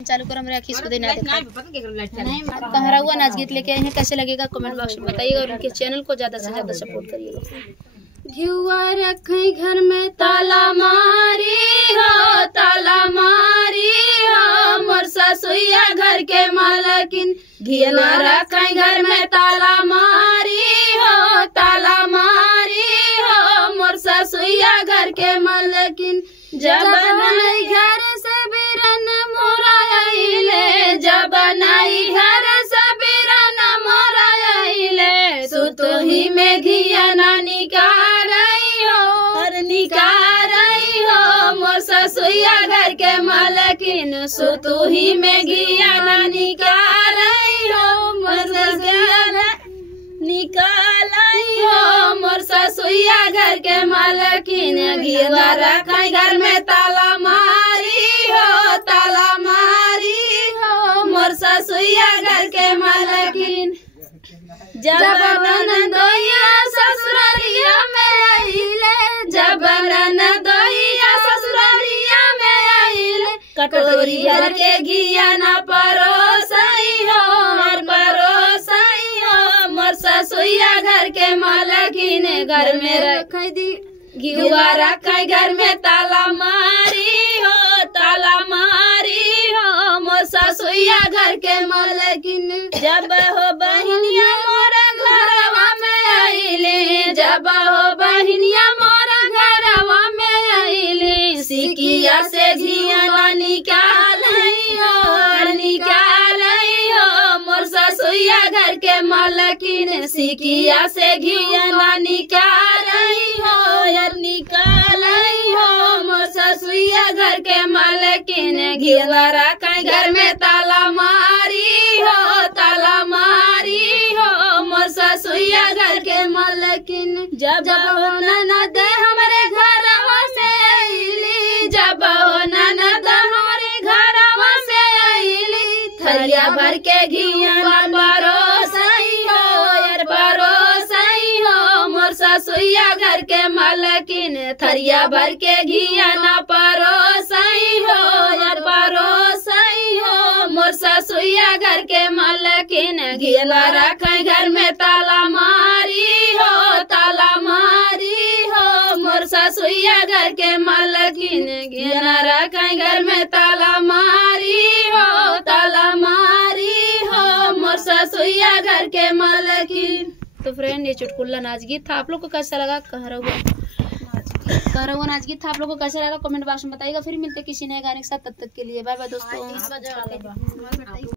चालू कर हमरा खींच को देना कहाँ हुआ नाच गीत लेके आए हैं, कैसे लगेगा कमेंट बॉक्स में बताइएगा और उनके चैनल को ज्यादा से ज्यादा सपोर्ट करिएगा। घिउआ रखे घर में ताला मारी हो, ताला मारी हो मोर ससुइया घर के मालकिन। घिउआ रखे घर में ताला मारी हो, ताला मारी हो मोर ससुइया घर के मालकिन। जब नई घर से बिरन मोरा आइले, जब नई घर से बिरन मोरा आइले, सुतोही में घिया ना निकाल और निकाल हो मोर ससुइया घर के मालकिन। सुतोही में घिया ना निकाल हो मोर ससुइया निकाल हो मोर ससुइया घर के मालकिन। घिउआ रखे घर में ताला मारी हो, ताला मारी हो मोर ससुइया घर के मालकिन। जब ननदोइया ससुरालिया में आइले, जब ननदोइया ससुरालिया में आइले, कटोरी भर के घिया ना परोसई हो, परोसई हो मोर ससुइया घर के मालकिन। घर में रखे दी घिउआ रखे घर में ताला मारी हो, ताला मारी हो मोर ससुइया घर के मालकिन। जब हो बहिनिया मोरा घरवा में आइले, जब हो बहिनिया मोरा घरवा में आइले, सिकिया से घिया ना निकालई हो, निकालई हो मोर ससुइया घर के मालकिन। सिकिया से घिया ना निकालई हो यार, निकालई हो मोर ससुइया घर के मालकिन। घिउआ रखे घर में ताला मारी हो, ताला मारी हो मोर ससुइया घर के मालकिन। जब हो ननद हमारे घरवा से आइली, जब हो ननद हमारे घरवा से आइली, थरिया भर के घिया परोसई हो यार, परोसई हो मोर ससुइया घर के मालकिन। थरिया भर के घिया ना परोसई हो यार, परोसई हो मोर ससुइया घर के मालकिन। घिउआ रखे घर में ताला मारी हो, ताला मारी हो मोर ससुइया घर के मालकिन। घिउआ रखे घर में ताला मारी हो, ताला मारी हो मोर ससुइया घर के मालकिन। तो फ्रेंड ये चुटकुला नाच गीत था, आप लोग को कैसा लगा? कह रहा नाच गीत था, आप लोग को कैसा लगा कमेंट बॉक्स में बताइएगा। फिर मिलते किसी नए गाने के साथ, तब तक के लिए बाय बाय दोस्तों।